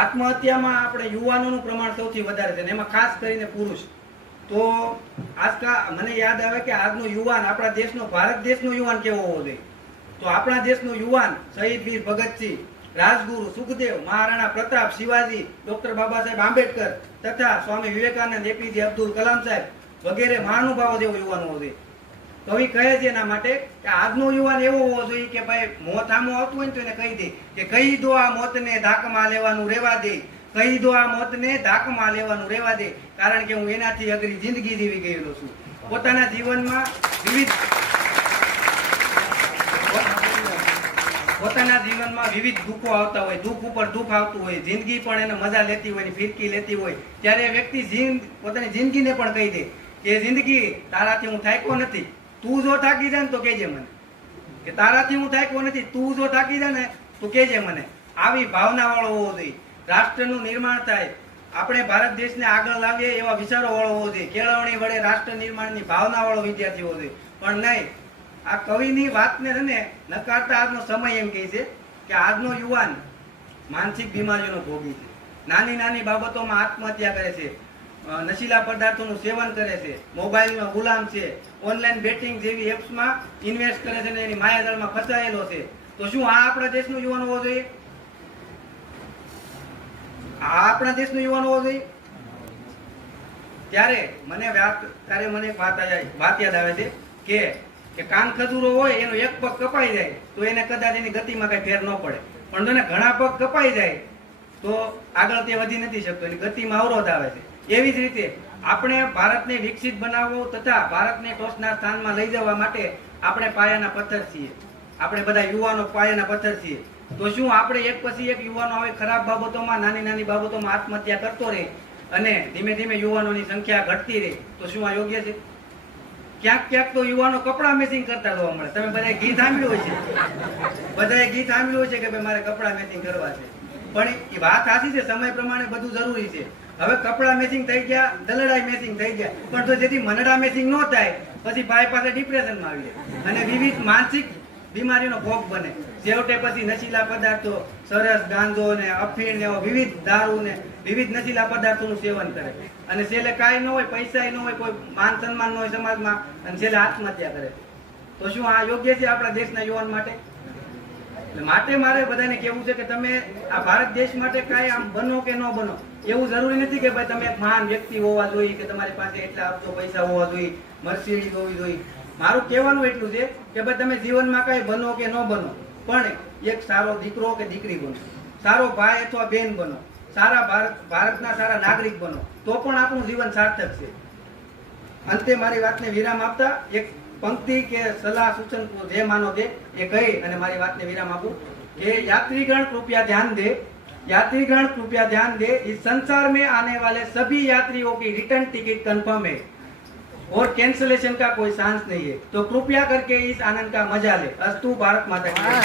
આત્મહત્યામાં આપણે યુવાનોનું પ્રમાણ સૌથી વધારે છે, એમાં ખાસ કરીને પુરુષ. તો આજકાલ મને યાદ આવે કે આજનો યુવાન, આપણા દેશનો, ભારત દેશનો યુવાન કેવો હોવો જોઈએ. તો આપણા દેશનો યુવાન શહીદ વીર ભગતસિંહ, રાજગુરુ, સુખદેવ, મહારાણા પ્રતાપ, શિવાજી, ડોક્ટર બાબા સાહેબ આંબેડકર તથા સ્વામી વિવેકાનંદ, એપીજે અબ્દુલ કલામ સાહેબ વગેરે મહાનુભાવો જેવો યુવાન હોવો જોઈએ. કવિ કહે છે એના માટે કે આજનો યુવાન એવો હોવો જોઈએ કે ભાઈ મોત આમો આવતું હોય ને તો એને કહી દે કે કહી દો આ મોતને ધાકમાં લેવાનું રેવા દે, કહી દો આ મોતને ધાકમાં લેવાનું રેવા દે, કારણ કે હું એનાથી અઘરી જિંદગી જીવી ગયેલો છું. પોતાના જીવનમાં વિવિધ દુઃખો આવતા હોય, દુઃખ ઉપર દુઃખ આવતું હોય, જિંદગી પણ એને મજા લેતી હોય, ફિરકી લેતી હોય, ત્યારે વ્યક્તિ પોતાની જિંદગીને પણ કહી દે કે જિંદગી તારાથી હું થાક્યો નથી, તું જો થાકી જાય ને તો કહેજે મને, કે તારાથી હું થાક્યો નથી, તું જો થાકી જાય ને તો કહેજે મને. આવી ભાવના વાળો હોવો જોઈએ. રાષ્ટ્રનું નિર્માણ થાય, આપણે ભારત દેશને આગળ લાવીએ એવા વિચારો વાળો હોવો જોઈએ. કેળવણી વડે રાષ્ટ્ર નિર્માણની ભાવના વાળો વિદ્યાર્થી હોવો જોઈએ. પણ નહીં, આ કવિની વાતને છે ને નકારતા આજનો સમય એમ કહે છે કે આજનો યુવાન માનસિક બીમારીઓનો ભોગી છે. નાની નાની બાબતોમાં આત્મહત્યા કરે છે, નશીલા પદાર્થોનું સેવન કરે છે, મોબાઈલનો ગુલામ છે, ઓનલાઈન બેટિંગ જેવી એપ્સમાં ઇન્વેસ્ટ કરે છે અને એની માયાજાળમાં ફસાયેલો છે. તો શું આ આપણા દેશનો યુવાન હોવો જોઈએ? આ આપણા દેશનો યુવાન હોવો જોઈએ? ત્યારે મને એક વાત યાદ આવે છે કે કાન ખજૂરો હોય એનો એક પગ કપાઈ જાય તો એને કદાચ એની ગતિમાં કઈ ફેર ન પડે, પણ જો ઘણા પગ કપાઈ જાય તો આગળ તે વધી નથી શકતો, એની ગતિમાં અવરોધ આવે છે. એવી જ રીતે આપણે ભારતને વિકસિત બનાવવું તથા ભારતને ટોચના સ્થાનમાં લઈ જવા માટે આપણે પાયાના પથ્થર છીએ. આપણે બધા યુવાનો પાયાના પથ્થર છીએ. તો શું આપણે એક પછી એક યુવાનો હવે ખરાબ બાબતોમાં, નાની નાની બાબતોમાં આત્મહત્યા કરતો રહે અને ધીમે ધીમે યુવાનોની સંખ્યા ઘટતી રહે, તો શું આ યોગ્ય છે? ક્યાંક ક્યાંક તો યુવાનો કપડા મેચિંગ કરતા જોવા મળે. તમે બધાએ ગીત સાંભળ્યું હોય છે, કે ભાઈ મારે કપડા મેચિંગ કરવા છે. પણ એ વાત સાચી છે, સમય પ્રમાણે બધું જરૂરી છે. હવે કપડા મેચિંગ થઈ ગયા, દલડાઈ મેચિંગ થઈ ગયા, પણ જો જેથી મનડા મેચિંગ ન થાય પછી ભાઈ પાસે ડિપ્રેશનમાં આવી જાય અને વિવિધ માનસિક બીમારીનો ભોગ બને. છેવટે પછી નશીલા પદાર્થો, સરસ, ગાંજો ને અફીણ ને વિવિધ દારૂ ને વિવિધ નશીલા પદાર્થોનું સેવન કરે અને છેલ્લે કાંઈ ન હોય, પૈસા ન હોય, કોઈ માન સન્માન ન હોય સમાજમાં, અને છેલ્લે આત્મહત્યા કરે. તો શું આ યોગ્ય છે આપણા દેશના યુવાન માટે? માટે મારે બધાને કેવું છે કે તમે આ ભારત દેશ માટે કાંઈ આમ બનો કે ન બનો, એવું જરૂરી નથી કે ભાઈ તમે એક મહાન વ્યક્તિ હોવા જોઈએ, કે તમારી પાસે એટલા અબજો પૈસા હોવા જોઈએ, મર્સિડીઝ હોવી જોઈએ. મારું કહેવાનું એટલું છે કે ભાઈ તમે જીવનમાં કાંઈ બનો કે ન બનો, પણ એક સારો દીકરો કે દીકરી બનો, સારો ભાઈ અથવા બેન બનો, ભારતના સારા નાગરિક બનો, તો પણ આપણું જીવન સાર્થક છે. અંતે મારી વાતને વિરામ આપતા એક पंक्ति के सलाह सूचन को जे मानो दे ये कही અને મારી વાતને વિરામ આપું કે यात्रीगण कृपया ध्यान दे, इस संसार में आने वाले सभी यात्रियों की रिटर्न टिकट कंफर्म है और कैंसलेशन का कोई चांस नहीं है, तो कृपया करके इस आनंद का मजा ले. अस्तु. भारत माता की जय.